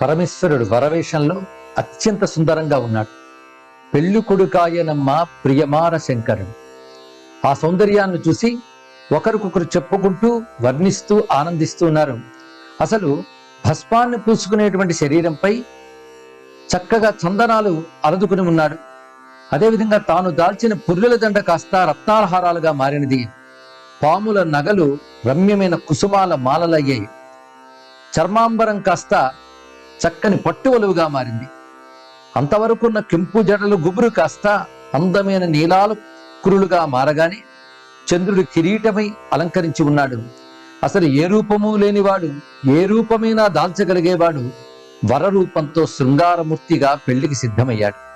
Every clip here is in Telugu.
పరమేశ్వరుడు వరవేషంలో అత్యంత సుందరంగా ఉన్నాడు. పెళ్ళి కొడుకాయనమ్మ ప్రియమార శంకరుడు. ఆ సౌందర్యాన్ని చూసి ఒకరికొకరు చెప్పుకుంటూ వర్ణిస్తూ ఆనందిస్తూ ఉన్నారు. అసలు భస్మాన్ని పూసుకునేటువంటి శరీరంపై చక్కగా చందనాలు అలదుకుని ఉన్నాడు. అదేవిధంగా తాను దాల్చిన పుర్రెల దండ కాస్త రత్నాలహారాలుగా మారినది. పాముల నగలు రమ్యమైన కుసుమాల మాలలయ్యాయి. చర్మాంబరం కాస్త చక్కని పట్టువలువుగా మారింది. అంతవరకున్న కెంపు జడలు గుబురు కాస్త అందమైన నీలాలు కురులుగా మారగానే చంద్రుడు కిరీటమై అలంకరించి ఉన్నాడు. అసలు ఏ రూపము లేనివాడు ఏ రూపమైనా దాల్చగలిగేవాడు వరరూపంతో శృంగారమూర్తిగా పెళ్ళికి సిద్ధమయ్యాడు.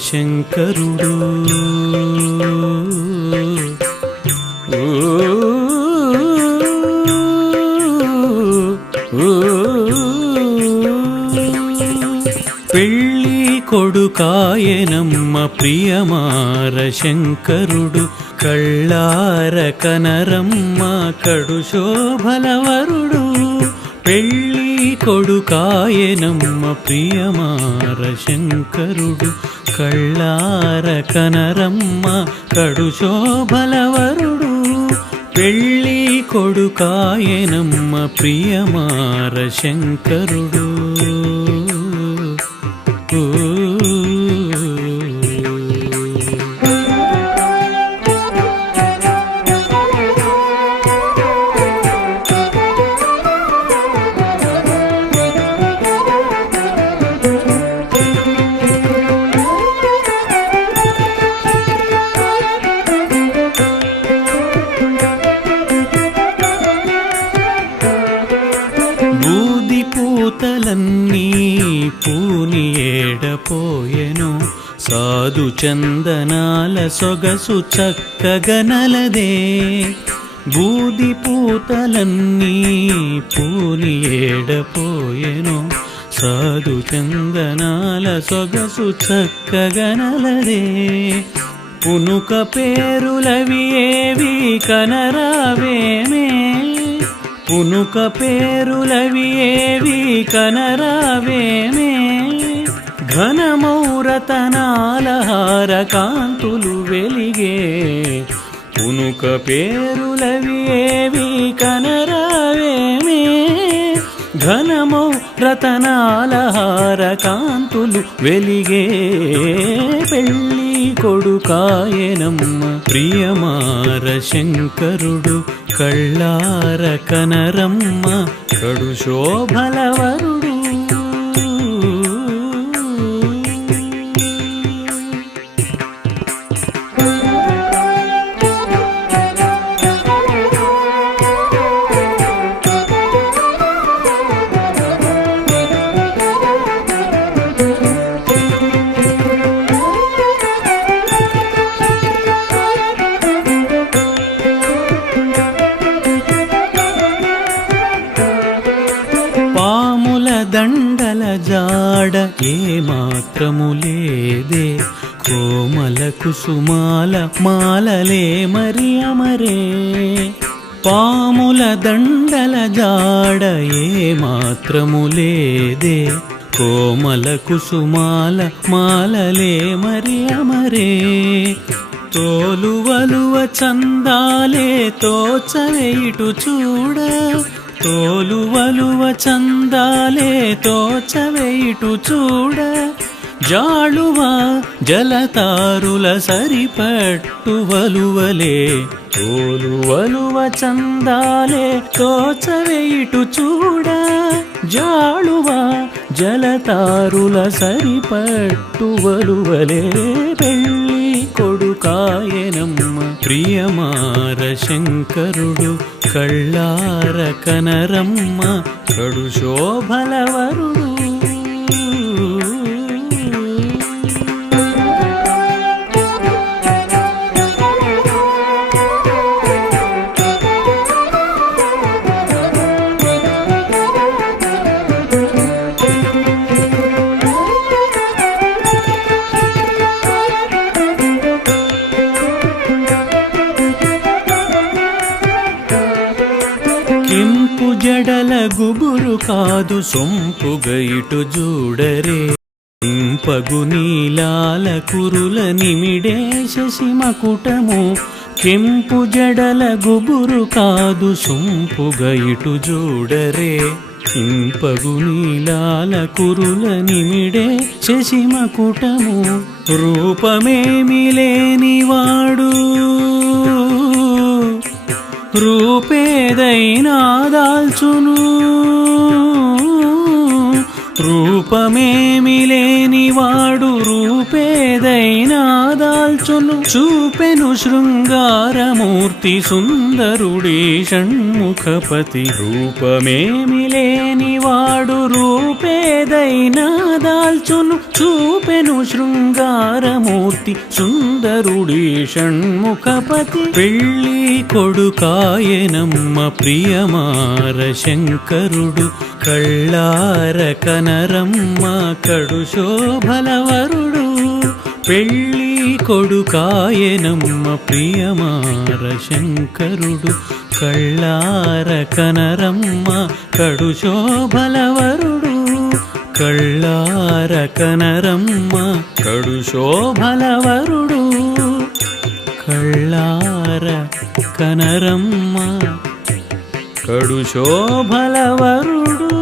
శంకరుడు పెళ్ళి కొడుకాయనమ్మ ప్రియమార శంకరుడు కళ్ళార కనరమ్మ కడు శోభలవరుడు పెళ్ళి కొడుకాయనమ్మ ప్రియమార శంకరుడు కళ్ళార కనరమ్మ కడుశోభలవరుడు పెళ్ళి కొడుకాయనమ్మ ప్రియమార శంకరుడు. పూతలన్నీ పూని ఏడపోయెను సాధు చందనాల సొగసు చక్కగనలదే బూది పూతలన్నీ పూని ఏడపోయెను సాధు చందనాల సొగసు చక్కగనలదే పునుక పేరులవి ఏవి కనరావేమే. పునుక పేరులవి ఏవి కనరావేమే? ఘనమౌరతనాలహార కాంతులు వెలిగే పునుక పేరులవి ఏవి కనరావేమే? ఘనమౌ రతనాలహార కాంతులు వెలిగే పెళ్ళి కొడుకాయనమ్మ ప్రియమార శంకరుడు కళ్ళార కనరమ్మ కడు శోభలవరుడు కుసుమాల మాలలే మరి అమరే. పాముల దండల జాడ ఏ మాత్రము లేదే. కోమల కుసుమాల మాలలే మరి అమరే. తోలువలువ చందాలే తోచవేటు చూడ. తోలువలువ చందాలే తోచవేటు చూడ. జాళువ జలతారుల సరిపట్టు వలువలే తోలువలువ చందాలే తోచవేటు చూడ. జాళువ జలతారుల సరిపట్టు వలువలే పెళ్ళి కొడుకాయనమ్మ ప్రియమార శంకరుడు కళ్ళార కనరమ్మ కడు శోభలవరుడు జడల గుబురు కాదు సొంపుగా ఇటు చూడరే. ఇంపగు నీలాల కురుల నిమిడే శశిమకుటము కెంపు జడల గుబురు కాదు సొంపుగా ఇటు చూడరే. ఇంపగు నీలాల కురుల నిమిడే శశిమకుటము రూపమేమి లేనివాడు రూపేదైనా దాల్చును. రూపమేమి లేని వాడు రూపేదైనా దాల్చును. చూపెను శృంగారమూర్తి సుందరుడే షణ్ముఖపతి. రూపమేమి లేని వాడు రూపేదైనా దాల్చును. చూపెను శృంగారమూర్తి సుందరుడే షణ్ముఖపతి. పెళ్ళి కొడుకాయనమ్మ ప్రియమార శంకరుడు. కళ్ళార కనరమ్మ కడు శోభలవరుడు పెళ్ళి కొడుకాయనమ్మ ప్రియమార శంకరుడు కళ్ళార కనరమ్మ కడు శోభలవరుడు కళ్ళార కనరమ్మ కడు శోభలవరుడు. కళ్ళార కనరమ్మ కడు శోభలవరుడు.